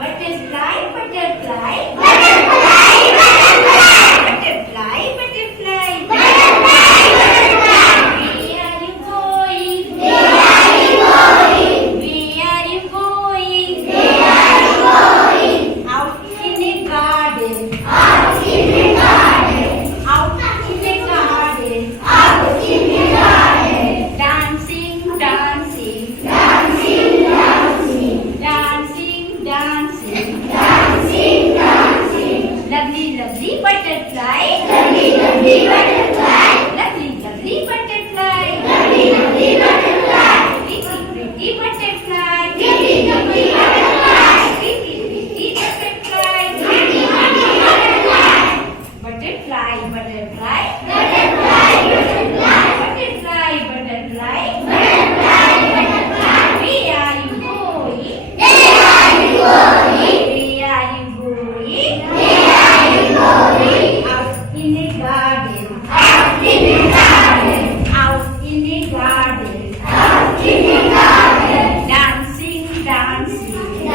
Butterfly, butterfly, butterfly, butterfly. Where are you going? Where are you going? Out in the garden. Out in the garden. Dancing, dancing. Lovely, lovely butterfly. Lovely, lovely butterfly. Pretty, pretty butterfly. Pretty butterfly. Butterfly, butterfly. Where are you going? Out in the garden. Dancing, dancing.